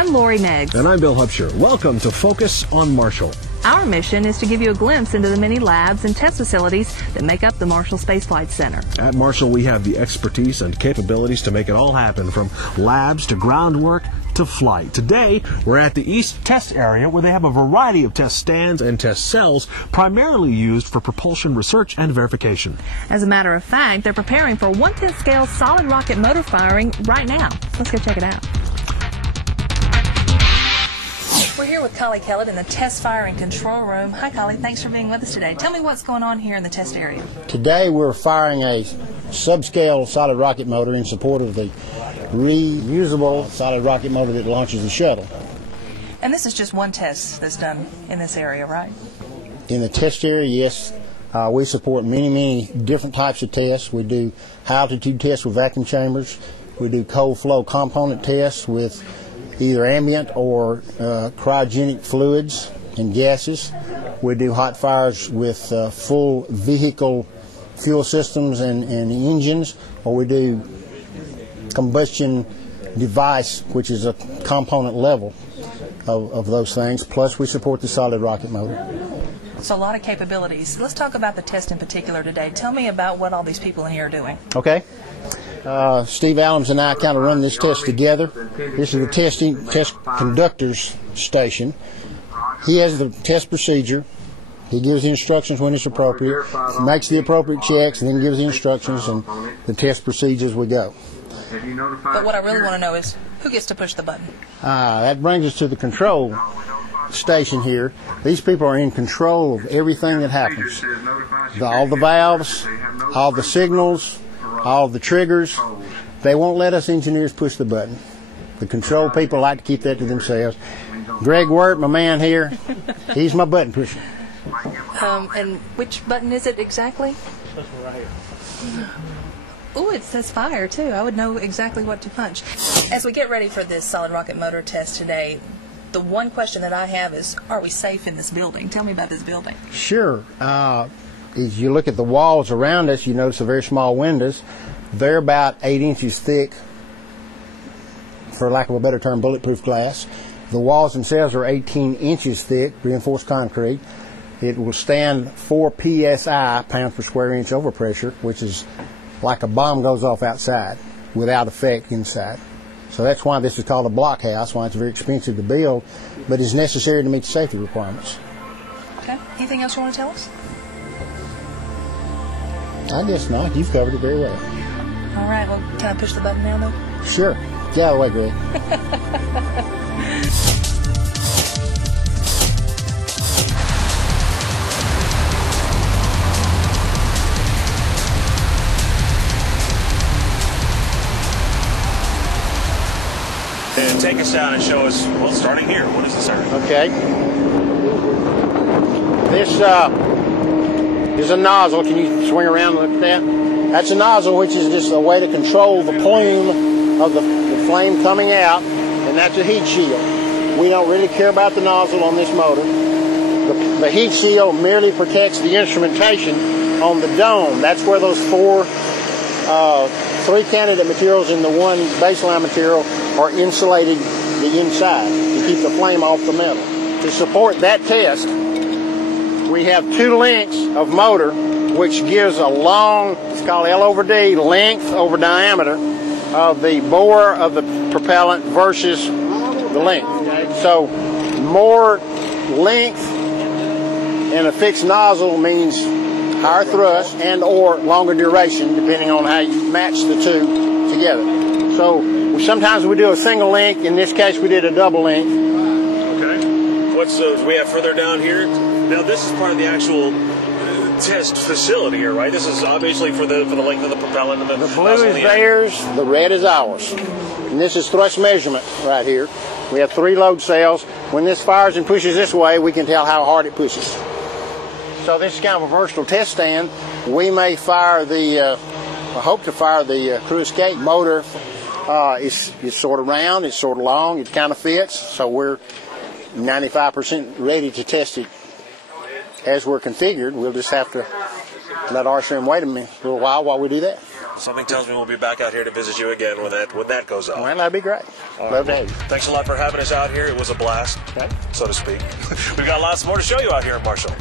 I'm Lori Meggs. And I'm Bill Hubscher. Welcome to Focus on Marshall. Our mission is to give you a glimpse into the many labs and test facilities that make up the Marshall Space Flight Center. At Marshall, we have the expertise and capabilities to make it all happen, from labs to groundwork to flight. Today, we're at the East Test Area, where they have a variety of test stands and test cells, primarily used for propulsion research and verification. As a matter of fact, they're preparing for 1/10 scale solid rocket motor firing right now. Let's go check it out. We're here with Kylie Kellett in the test firing control room. Hi, Kylie. Thanks for being with us today. Tell me what's going on here in the test area. Today we're firing a subscale solid rocket motor in support of the reusable solid rocket motor that launches the shuttle. And this is just one test that's done in this area, right? In the test area, yes. We support many different types of tests. We do high-altitude tests with vacuum chambers. We do cold flow component tests with either ambient or cryogenic fluids and gases. We do hot fires with full vehicle fuel systems and engines, or we do combustion device, which is a component level of those things, plus we support the solid rocket motor. So a lot of capabilities. Let's talk about the test in particular today. Tell me about what all these people in here are doing. Okay. Steve Allums and I kind of run this test together. This is the test conductors station. He has the test procedure. He gives the instructions when it's appropriate, makes the appropriate checks, and then gives the instructions, and the test proceeds as we go. But what I really want to know is, who gets to push the button? That brings us to the control station here. These people are in control of everything that happens. All the valves, all the signals, all the triggers. They won't let us engineers push the button. The control people like to keep that to themselves. Greg Wirt, my man here, he's my button pusher. And which button is it exactly? This one right here. Oh, it says fire too. I would know exactly what to punch. As we get ready for this solid rocket motor test today, the one question that I have is, are we safe in this building? Tell me about this building. Sure. As you look at the walls around us, you notice the very small windows. They're about 8 inches thick, for lack of a better term, bulletproof glass. The walls themselves are 18 inches thick, reinforced concrete. It will stand 4 psi, pounds per square inch overpressure, which is like a bomb goes off outside without effect inside. So that's why this is called a blockhouse, why it's very expensive to build, but it's necessary to meet the safety requirements. Okay. Anything else you want to tell us? I guess not. You've covered it very well. All right. Well, can I push the button now, though? Sure. Get out of the way, Greg. And take us down and show us, well, starting here. What is this area? Okay. This is a nozzle. Can you swing around and look at that? That's a nozzle, which is just a way to control the plume of the flame coming out, and that's a heat shield. We don't really care about the nozzle on this motor. The heat shield merely protects the instrumentation on the dome. That's where those three candidate materials and the one baseline material are insulated the inside to keep the flame off the metal. To support that test, we have 2 lengths of motor, which gives a long, it's called L over D, length over diameter of the bore of the propellant versus the length. So more length in a fixed nozzle means higher thrust and or longer duration, depending on how you match the two together. So sometimes we do a single length. In this case, we did a double length. Okay. What's we have further down here? Now this is part of the actual test facility here, right? This is obviously for the length of the propellant. And the blue is theirs, the red is ours. And this is thrust measurement right here. We have 3 load cells. When this fires and pushes this way, we can tell how hard it pushes. So this is kind of a versatile test stand. We may fire hope to fire the crew escape motor. It's sort of round, it's sort of long, it kind of fits. So we're 95% ready to test it as we're configured. We'll just have to let RSM wait a little while we do that. Something tells me we'll be back out here to visit you again when that goes off. Well, that'd be great. Love to have you. Thanks a lot for having us out here. It was a blast, Okay. so to speak. We've got lots more to show you out here in Marshall.